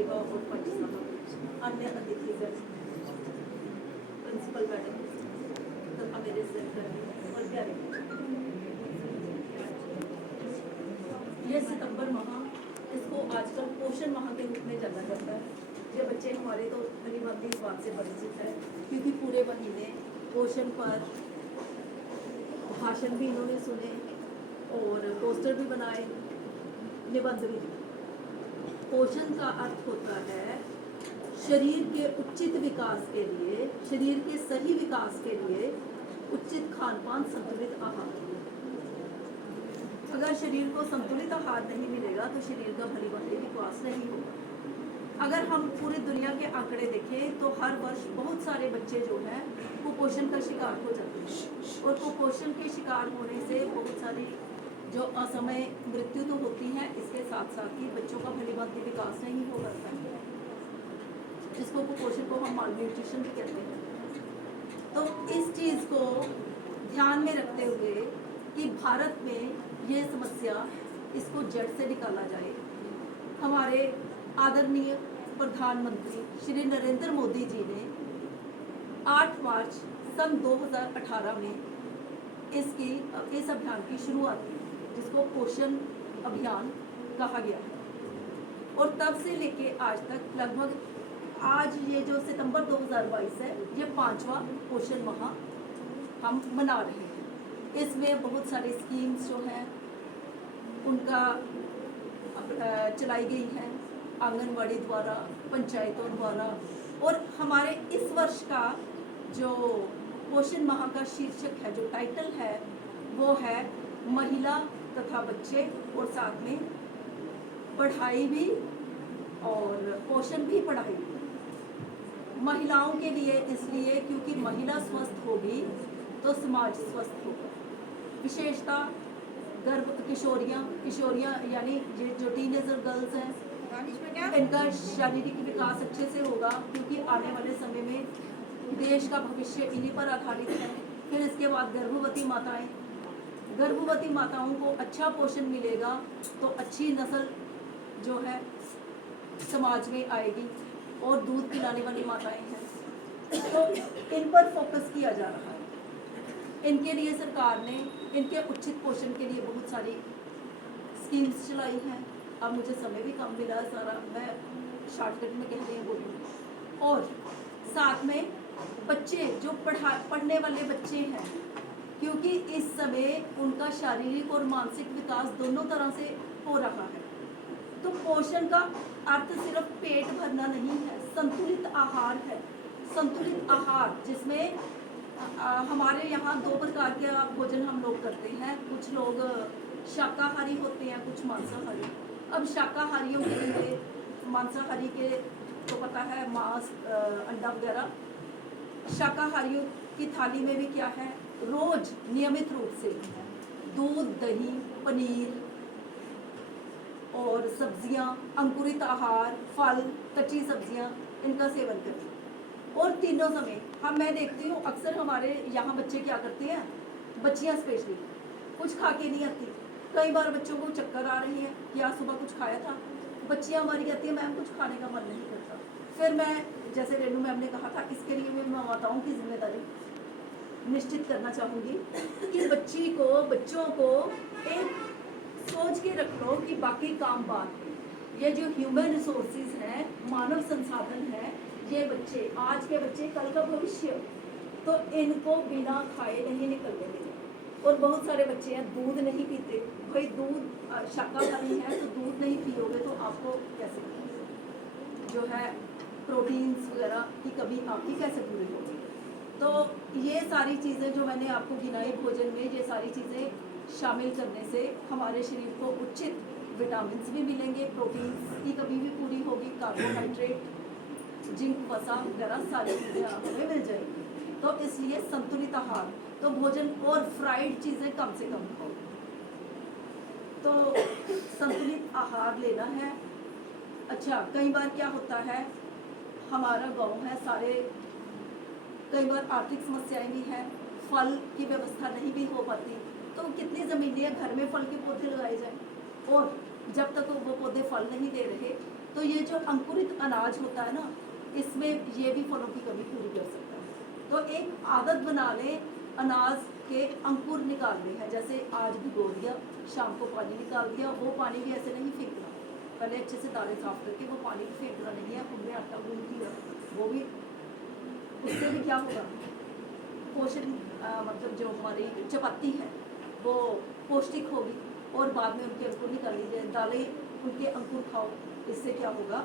साहिबा और पंच साहब, अन्य अतिथिगण, प्रिंसिपल मैडम तथा मेरे सहकर्मी और प्यारे बच्चे। ये सितंबर माह, इसको आजकल पोषण माह के रूप में जाना जाता है। ये बच्चे हमारे तो भली भांति इस बात से परिचित है, क्योंकि पूरे महीने पोषण पर भाषण भी इन्होंने सुने और पोस्टर भी बनाए, निबंध भी लिखे। पोषण का अर्थ होता है शरीर के उचित विकास के लिए, शरीर के सही विकास के लिए उचित खान पान, संतुलित आहार। अगर शरीर को संतुलित आहार नहीं मिलेगा तो शरीर का भली भांति विकास नहीं होगा। अगर हम पूरी दुनिया के आंकड़े देखें तो हर वर्ष बहुत सारे बच्चे जो हैं कुपोषण का शिकार हो जाते हैं, और कुपोषण के शिकार होने से बहुत सारी जो असमय मृत्यु तो होती है, इसके साथ साथ ही बच्चों का भली भांति विकास नहीं हो पाता है, जिसको कुपोषण को हम माल न्यूट्रिशन भी कहते हैं। तो इस चीज़ को ध्यान में रखते हुए कि भारत में ये समस्या, इसको जड़ से निकाला जाए, हमारे आदरणीय प्रधानमंत्री श्री नरेंद्र मोदी जी ने 8 मार्च सन 2018 में इस अभियान की शुरुआत की, जिसको पोषण अभियान कहा गया है। और तब से लेके आज तक लगभग आज ये जो सितंबर 2022 है, ये 5वां पोषण माह हम मना रहे हैं। इसमें बहुत सारी स्कीम्स जो हैं उनका चलाई गई हैं आंगनवाड़ी द्वारा, पंचायतों द्वारा। और हमारे इस वर्ष का जो पोषण माह का शीर्षक है, जो टाइटल है, वो है महिला तथा बच्चे, और साथ में पढ़ाई भी और पोषण भी, पढ़ाई भी। महिलाओं के लिए इसलिए क्योंकि महिला स्वस्थ होगी तो समाज स्वस्थ होगा। विशेषतः किशोरियाँ यानी जो टीनेजर गर्ल्स हैं, इनका शारीरिक विकास अच्छे से होगा, क्योंकि आने वाले समय में देश का भविष्य इन्हीं पर आधारित है। फिर इसके बाद गर्भवती माताओं को अच्छा पोषण मिलेगा तो अच्छी नस्ल जो है समाज में आएगी, और दूध पिलाने वाली माताएं हैं, तो इन पर फोकस किया जा रहा है। इनके लिए सरकार ने इनके उचित पोषण के लिए बहुत सारी स्कीम्स चलाई हैं। अब मुझे समय भी कम मिला, सारा मैं शॉर्टकट में कह रही हूँ बोलूँ। और साथ में बच्चे जो पढ़ने वाले बच्चे हैं, क्योंकि इस समय उनका शारीरिक और मानसिक विकास दोनों तरह से हो रहा है, तो पोषण का अर्थ सिर्फ पेट भरना नहीं है, संतुलित आहार है। संतुलित आहार जिसमें हमारे यहाँ 2 प्रकार के भोजन हम लोग करते हैं। कुछ लोग शाकाहारी होते हैं, कुछ मांसाहारी। अब शाकाहारियों के लिए, मांसाहारी के तो पता है मांस, अंडा वगैरह। शाकाहारियों की थाली में भी क्या है, रोज नियमित रूप से दूध, दही, पनीर और सब्जियां, अंकुरित आहार, फल, कच्ची सब्जियां, इनका सेवन करें। और तीनों समय मैं देखती हूँ अक्सर हमारे यहाँ बच्चे क्या करते हैं, बच्चियाँ स्पेशली कुछ खा के नहीं आती। कई बार बच्चों को चक्कर आ रही है, या सुबह कुछ खाया था, बच्चियाँ हमारी कहती है मैम कुछ खाने का मन नहीं करता। फिर मैं, जैसे रेणु मैम ने कहा था, इसके लिए मैं माताओं की जिम्मेदारी निश्चित करना चाहूँगी कि बच्चों को एक सोच के रख लो कि बाकी काम बाद में। ये जो ह्यूमन रिसोर्सेज हैं, मानव संसाधन है, ये बच्चे, आज के बच्चे कल का भविष्य, तो इनको बिना खाए नहीं निकलने देंगे। और बहुत सारे बच्चे हैं दूध नहीं पीते। भाई दूध शाकाहारी है तो दूध नहीं पियोगे तो आपको कैसे जो है प्रोटीन्स वगैरह की कमी आपकी कैसे पूरी होगी। तो ये सारी चीज़ें जो मैंने आपको गिनाई भोजन में, ये सारी चीज़ें शामिल करने से हमारे शरीर को उचित विटामिन भी मिलेंगे, प्रोटीन्स की कमी भी पूरी होगी, कार्बोहाइड्रेट, जिंक, वसा वगैरह सारी चीज़ें हमें मिल जाएंगी। तो इसलिए संतुलित आहार, तो भोजन और फ्राइड चीज़ें कम से कम खाओ। तो संतुलित आहार लेना है। अच्छा, कई बार क्या होता है, हमारा गांव है, सारे कई बार आर्थिक समस्याएं भी हैं, फल की व्यवस्था नहीं भी हो पाती, तो कितनी ज़मीनें घर में फल के पौधे लगाए जाएं, और जब तक वो पौधे फल नहीं दे रहे तो ये जो अंकुरित अनाज होता है ना, इसमें ये भी फलों की कमी पूरी कर सकता है। तो एक आदत बना लें अनाज के अंकुर निकालने हैं, जैसे आज भिगो दिया, शाम को पानी निकाल दिया, वो पानी भी ऐसे नहीं फेंकना, पहले अच्छे से दालें साफ करके वो पानी भी फेंकना नहीं है, उनमें आटा गूंद दिया, वो भी उससे भी क्या होगा, पोषण मतलब जो हमारी चपाती है वो पौष्टिक होगी, और बाद में उनके अंकुर निकाल लीजिए, दालें उनके अंकुर खाओ, इससे क्या होगा